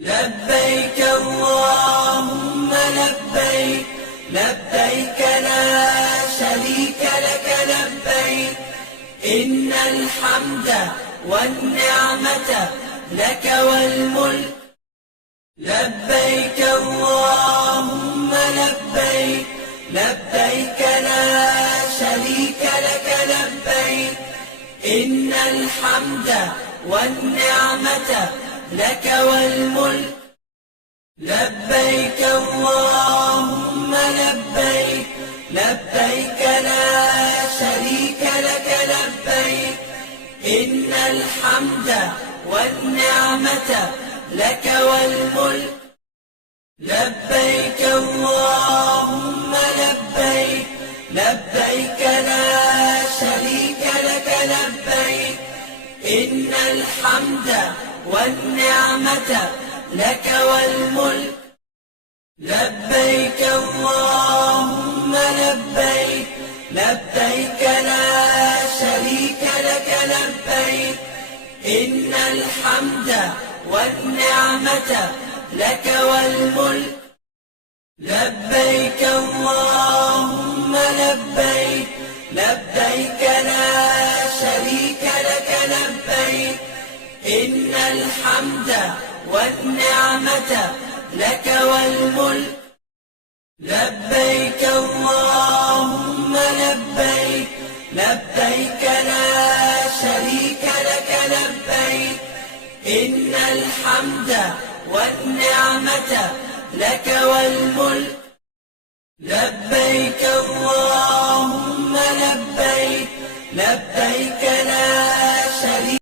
لبيك اللهم لبيك لبيك لا شريك لك لبيك إن الحمد والنعمة لك والملك لبيك اللهم لبيك لبيك لا شريك لك لبيك إن الحمد والنعمة لك والملك لبيك اللهم لبيك لبيك لا شريك لك لبيك إن الحمد والنعمة لك والملك لبيك اللهم لبيك لبيك لا شريك لك لبيك إن الحمد والنعمة لك والملك لبيك اللهم لبيك لبيك لا شريك لك لبيك إن الحمد والنعمة لك والملك لبيك اللهم لبيك لبيك لا شريك لك لبيك إن الحمد والنعمة لك والملك لبيك اللهم لبيك لبيك لا شريك لك لبيك إن الحمد والنعمة لك والملك لبيك اللهم لبيك لبيك لا شريك